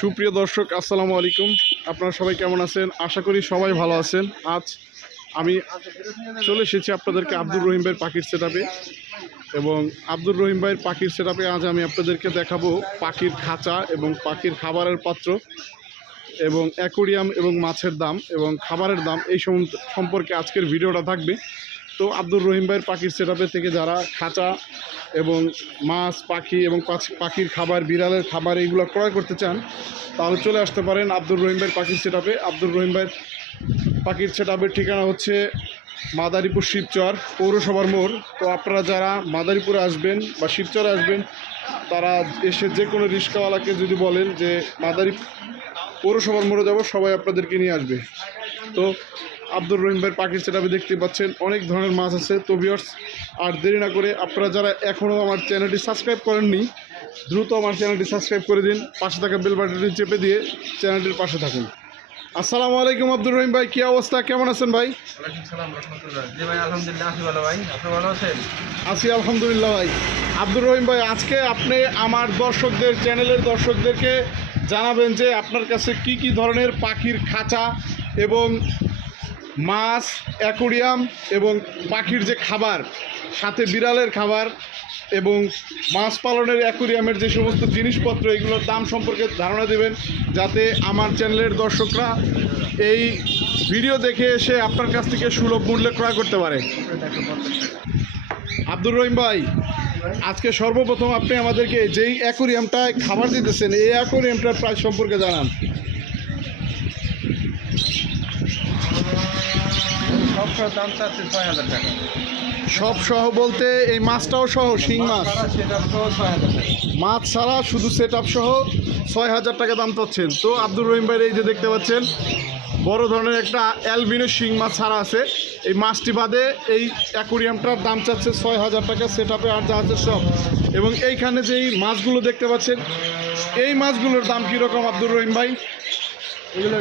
সুপ্রিয় দর্শক, আসসালামু আলাইকুম। আপনারা সবাই কেমন আছেন? আশা করি সবাই ভালো আছেন। আজ আমি চলে এসেছি আপনাদেরকে আব্দুর রহিম ভাইয়ের পাখির সেটআপে, এবং আব্দুর রহিম ভাইয়ের পাখির সেটআপে আজ আমি আপনাদেরকে দেখাবো পাখির খাঁচা এবং পাখির খাবারের পাত্র এবং অ্যাকোরিয়াম এবং মাছের দাম এবং খাবারের দাম, এই সম্পর্কে আজকের ভিডিওটা থাকবে। তো আব্দুর রহিম ভাইয়ের পাখির সেটআপে থেকে যারা খাঁচা এবং মাছ, পাখি এবং পাখির খাবার, বিড়ালের খাবার এইগুলো ক্রয় করতে চান, তাহলে চলে আসতে পারেন আব্দুর রহিম ভাইয়ের পাখির সেটআপে। আব্দুর রহিম ভাইয়ের পাখির সেটআপের ঠিকানা হচ্ছে মাদারীপুর শিবচর পৌরসভার মোড়। তো আপনারা যারা মাদারীপুরে আসবেন বা শিবচরে আসবেন, তারা এসে যে কোনো রিক্সাওয়ালাকে যদি বলেন যে মাদারীপুর পৌরসভার মোড়ে যাব, সবাই আপনাদেরকে নিয়ে আসবে। তো আব্দুর রহিম ভাইয়ের পাখির সেটআপে দেখতে পাচ্ছেন অনেক ধরনের মাছ আছে। তো ভিউয়ার্স, আর দেরি না করে আপনারা যারা এখনও আমার চ্যানেলটি সাবস্ক্রাইব করেননি, দ্রুত আমার চ্যানেলটি সাবস্ক্রাইব করে দিন, পাশে থাকা বেল বাটনটি চেপে দিয়ে চ্যানেলটির পাশে থাকুন। আসসালামু আলাইকুম আব্দুর রহিম ভাই, কী অবস্থা, কেমন আছেন ভাই? আছি আলহামদুলিল্লাহ ভাই। আব্দুর রহিম ভাই, আজকে আপনি আমার দর্শকদের, চ্যানেলের দর্শকদেরকে জানাবেন যে আপনার কাছে কি কি ধরনের পাখির খাঁচা এবং মাছ, অ্যাকোরিয়াম এবং পাখির যে খাবার, সাথে বিড়ালের খাবার এবং মাছ পালনের অ্যাকোরিয়ামের যে সমস্ত জিনিসপত্র, এগুলোর দাম সম্পর্কে ধারণা দেবেন, যাতে আমার চ্যানেলের দর্শকরা এই ভিডিও দেখে এসে আপনার কাছ থেকে সুলভ মূল্যে ক্রয় করতে পারে। আব্দুর রহিম ভাই, আজকে সর্বপ্রথম আপনি আমাদেরকে যেই অ্যাকোরিয়ামটায় খাবার দিতেছেন, এই অ্যাকোরিয়ামটার প্রাইস সম্পর্কে জানান। সব দাম চাচ্ছে ৬,০০০ টাকা। সব সহ বলতে এই মাছটাও সহ, শিং মাছ মাছ ছাড়া শুধু সেটআপ সহ ৬,০০০ টাকা দাম চাচ্ছেন। তো আব্দুর রহিম ভাই, এই যে দেখতে পাচ্ছেন বড় ধরনের একটা অ্যালবিনো শিং মাছ ছাড়া আছে। এই মাছটি বাদে এই অ্যাকোরিয়ামটার দাম চাচ্ছে ৬,০০০ টাকা সেটআপে, আর যা আছে সব। এবং এইখানে যে এই মাছগুলো দেখতে পাচ্ছেন, এই মাছগুলোর দাম কীরকম আব্দুর রহিম ভাই? এগুলো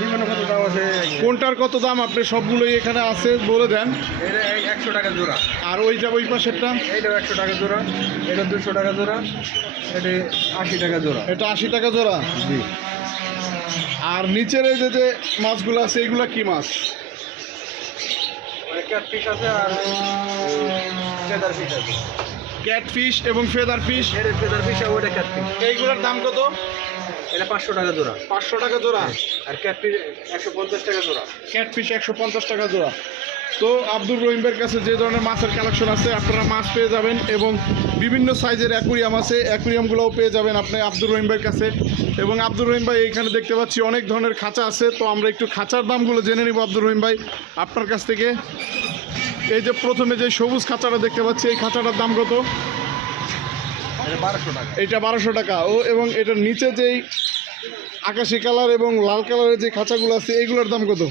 বিভিন্ন কত দাম আছে। কোনটার কত দাম আপনি সবগুলোই এখানে আছে বলে দেন। এটা ১০০ টাকা জোড়া। আর ওইটা ওই পাশেরটা? এইটাও ১০০ টাকা জোড়া, এটা ২০০ টাকা জোড়া, এটা ৮০ টাকা জোড়া। এটা ৮০ টাকা জোড়া। জি। আর নিচের এই যে মাছগুলো আছে, এইগুলো কি মাছ? ক্যাটফিশ আছে আর ফেদার ফিশ আছে। ক্যাটফিশ এবং ফেদার ফিশ। এটা ফেদার ফিশ আর ওইটা ক্যাটফিশ। এইগুলোর দাম কত? এটা ৫০০ টাকা জোড়া। ৫০০ টাকা জোড়া। আর ক্যাটফিশ ১৫০ টাকা জোড়া। ক্যাটফিশ ১৫০ টাকা জোড়া। তো আব্দুর রহিমের কাছে যে ধরনের মাছের কালেকশন আছে, আপনারা মাছ পেয়ে যাবেন এবং বিভিন্ন সাইজের অ্যাকোরিয়াম আছে, অ্যাকোরিয়ামগুলোও পেয়ে যাবেন আপনি আব্দুর রহিমের কাছে। এবং আব্দুর রহিম ভাই, এখানে দেখতে পাচ্ছি অনেক ধরনের খাঁচা আছে। তো আমরা একটু খাঁচার দামগুলো জেনে নিব আব্দুর রহিম ভাই আপনার কাছ থেকে। এই যে প্রথমে যে সবুজ খাঁচাটা দেখতে পাচ্ছি, এই খাঁচাটার দাম কত? এটা ১২০০ টাকা। এইটা ১২০০ টাকা। ও, এবং এটার নিচে যেই আকাশি কালার এবং লাল কালারের যে খাঁচাগুলো আছে, এইগুলোর দাম কত?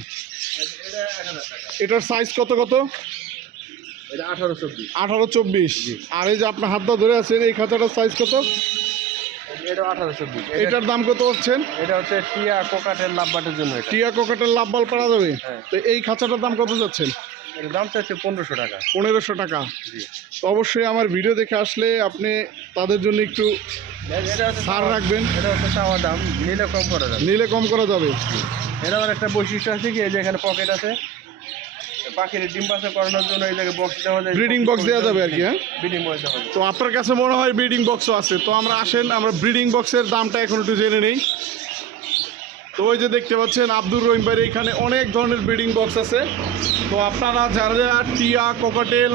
এটার সাইজ কত কত? এটা ১৮-২৪। ১৮-২৪। আর এই যে আপনার হাতটা ধরে আছেন, এই খাঁচাটার সাইজ কত? এটা ১৮-২৪। এটার দাম কত হচ্ছেন? এটা হচ্ছে টিয়া কোকাটের লাভবাটের জন্য। টিয়া কোকাটের লাভ বাল পাওয়া যাবে। হ্যাঁ। তো এই খাঁচাটার দাম কত যাচ্ছেন? এর দাম চাচ্ছে ১৫০০ টাকা। ১৫০০ টাকা। জি। তো অবশ্যই আমার ভিডিও দেখে আসলে আপনি তাদের জন্য একটু ছাড় রাখবেন। এটা হচ্ছে চাওয়া দাম, নিলে কম করা যাবে। নিলে কম করা যাবে। এটা আমার একটা বৈশিষ্ট্য আছে কি, এই যে এখানে পকেট আছে, পাখির ডিম বাচ্চা করানোর জন্য এই জায়গায় বক্স দেওয়া যায়, ব্রিডিং বক্স দেওয়া যাবে আর কি। হ্যাঁ, ব্রিডিং বক্স দেওয়া যাবে। তো আপনার কাছে মনে হয় ব্রিডিং বক্সও আছে। তো আমরা আসেন, আমরা ব্রিডিং বক্সের দামটা এখন একটু জেনে নেই। তো ওই যে দেখতে পাচ্ছেন আব্দুর রহিম ভাইয়ের এখানে অনেক ধরনের ব্রিডিং বক্স আছে। তো আপনারা যারা যারা টিয়া ককাটেল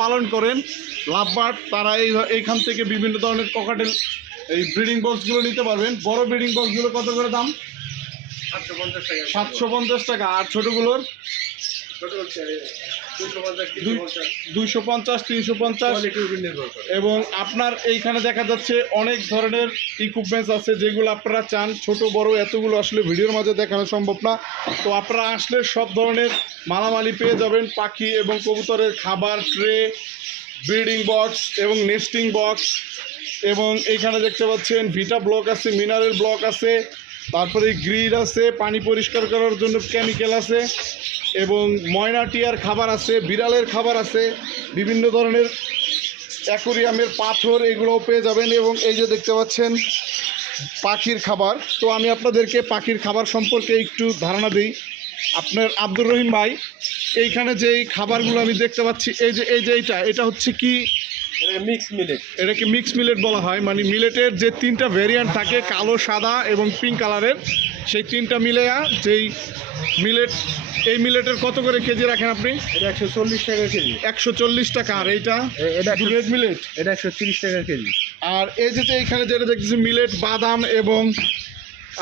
পালন করেন, লাভবার্ড, তারা এইখান থেকে বিভিন্ন ধরনের ককাটেল এই ব্রিডিং বক্সগুলো নিতে পারবেন। বড় ব্রিডিং বক্সগুলো কত করে দাম? ৭৫০ টাকা। ৭৫০ টাকা। আর ছোটোগুলোর? 250, 350। এবং আপনার এইখানে দেখা যাচ্ছে অনেক ধরনের ইকুইপমেন্টস আছে, যেগুলো আপনারা চান। ছোট বড় এতগুলো আসলে ভিডিওর মাঝে দেখানো সম্ভব না। তো আপনারা আসলে সব ধরনের মালামালি পেয়ে যাবেন, পাখি এবং কবুতরের খাবার ট্রে, ব্রিডিং বক্স এবং নেস্টিং বক্স। এবং এইখানে দেখতে পাচ্ছেন ভিটা ব্লক আছে, মিনারেল ব্লক আছে, তারপরে গ্রিল আছে, পানি পরিষ্কার করার জন্য কেমিক্যাল আছে, এবং ময়না টিয়ার খাবার আছে, বিড়ালের খাবার আছে, বিভিন্ন ধরনের অ্যাকোরিয়ামের পাথর এগুলোও পেয়ে যাবেন। এবং এই যে দেখতে পাচ্ছেন পাখির খাবার। তো আমি আপনাদেরকে পাখির খাবার সম্পর্কে একটু ধারণা দিই। আপনার আব্দুর রহিম ভাই এইখানে যেই খাবারগুলো আমি দেখতে পাচ্ছি, এটা হচ্ছে কি, এটা মিক্স মিলেট। এটাকে মিক্স মিলেট বলা হয়। মানে মিলেটের যে 3টা ভেরিয়েন্ট থাকে, কালো, সাদা এবং পিঙ্ক কালারের, সেই 3টা মিলেয়া যেই মিলেট, এই মিলেটের কত করে কেজি রাখেন আপনি? এটা 140 টাকা কেজি। 140 টাকা। আর এইটা এটা রেড মিলেট, এটা 130 টাকা কেজি। আর এই যে এইখানে যেটা দেখতেছি মিলেট, বাদাম এবং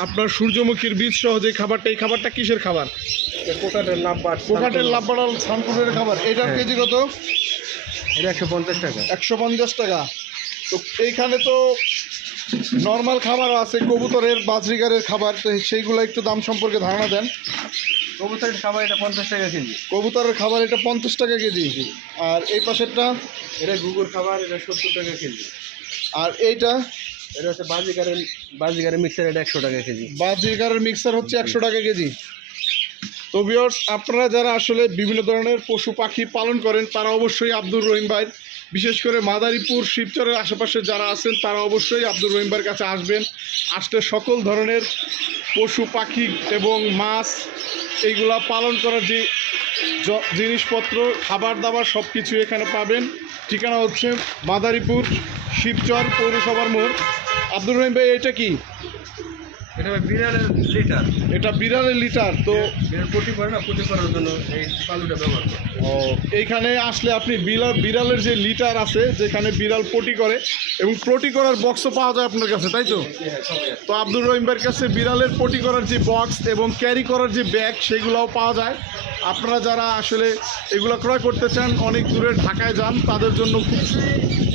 আপনার সূর্যমুখীর বীজ সহ যে খাবারটা, এই খাবারটা কিসের খাবার? কোকাটের লাভবার্ড। কোকাটের লাভবার্ড সানকুনের খাবার। এটার কেজি কত? এটা 150 টাকা। 150 টাকা। তো এইখানে তো নর্মাল খাবারও আছে, কবুতরের, বাজরিগারের খাবার। তো সেইগুলো একটু দাম সম্পর্কে ধারণা দেন। কবুতরের খাবার এটা 50 টাকা কেজি। কবুতরের খাবার এটা 50 টাকা কেজি। আর এই পাশেরটা? এটা গুগুর খাবার, এটা 70 টাকা কেজি। আর এইটা? এটা হচ্ছে বাজিগারের মিক্সার, এটা 100 টাকা কেজি। বাজরিগারের মিক্সার হচ্ছে 100 টাকা কেজি। তো ভিউয়ার্স, আপনারা যারা আসলে বিভিন্ন ধরনের পশু পাখি পালন করেন তারা অবশ্যই আব্দুর রহিম ভাই, বিশেষ করে মাদারীপুর, শিবচরের আশেপাশে যারা আছেন তারা অবশ্যই আব্দুর রহিম ভাইয়ের কাছে আসবেন। আসলে সকল ধরনের পশু পাখি এবং মাছ এইগুলা পালন করার যে জিনিসপত্র, খাবার দাবার সব কিছু এখানে পাবেন। ঠিকানা হচ্ছে মাদারীপুর, শিবচর পৌরসভার মোড়। আব্দুর রহিম ভাই, এটা কি? এটা বিড়ালের লিটার। এটা বিড়ালের লিটার। তো বিড়াল পটি করে না, পটি করার জন্য এই পালুটা ব্যবহার করে। ও, এইখানে আসলে আপনি বিড়ালের যে লিটার আছে, যেখানে বিড়াল পটি করে, এবং পটি করার বক্সও পাওয়া যায় আপনার কাছে, তাই তো? তো আব্দুর রহিম ভাইয়ের কাছে বিড়ালের পটি করার যে বক্স এবং ক্যারি করার যে ব্যাগ, সেগুলোও পাওয়া যায়। আপনারা যারা আসলে এগুলো ক্রয় করতে চান, অনেক দূরে ঢাকায় যান, তাদের জন্য খুব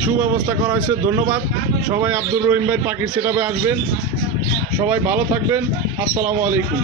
সুব্যবস্থা করা হয়েছে। ধন্যবাদ। সবাই আব্দুর রহিম ভাইয়ের পাখির সেটআপে আসবেন। সবাই ভালো থাকবেন। আসসালামু আলাইকুম।